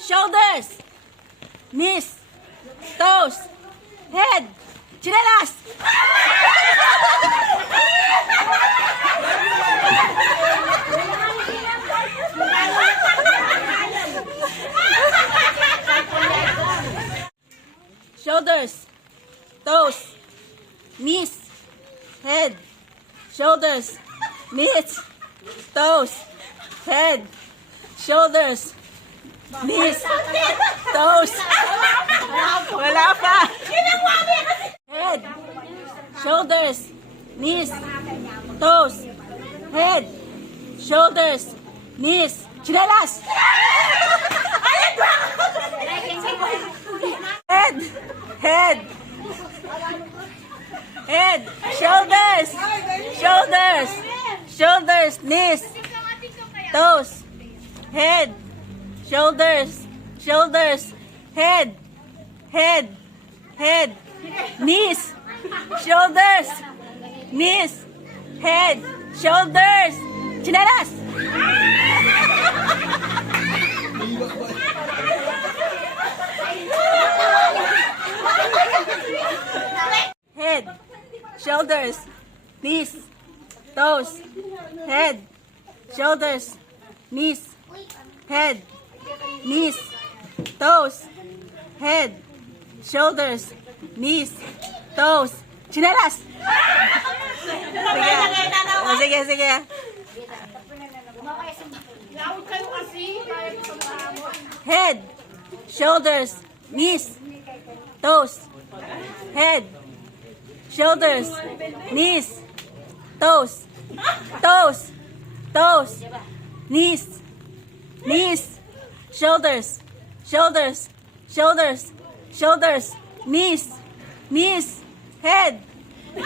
shoulders, knees, toes, head, chinelas! Shoulders, toes, knees, head, shoulders, knees, toes, head, shoulders, knees, toes. Wala pa. Head, shoulders, knees, toes, head, shoulders, knees, chinelas. Head, head, shoulders, shoulders, shoulders, knees, toes, head, shoulders, shoulders, head, head, knees, shoulders, knees, head, shoulders, chinelas. Head, shoulders, knees, toes, head, shoulders, knees, head, knees, toes, head, shoulders, knees, toes, chinelas! Sige, sige. Head, shoulders, knees, toes, head, shoulders, knees, toes, knees, shoulders, knees, head,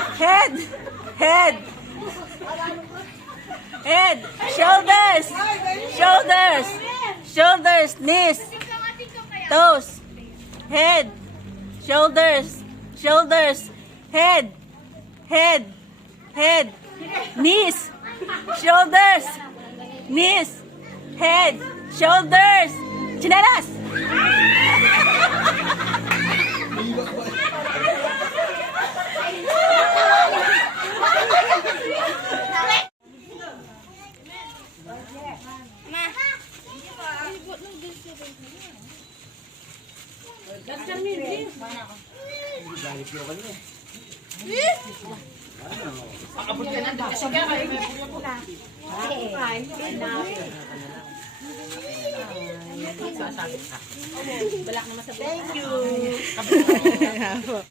shoulders, knees, toes, head, shoulders, head, knees, shoulders, head, shoulders, chinelas! Thank you.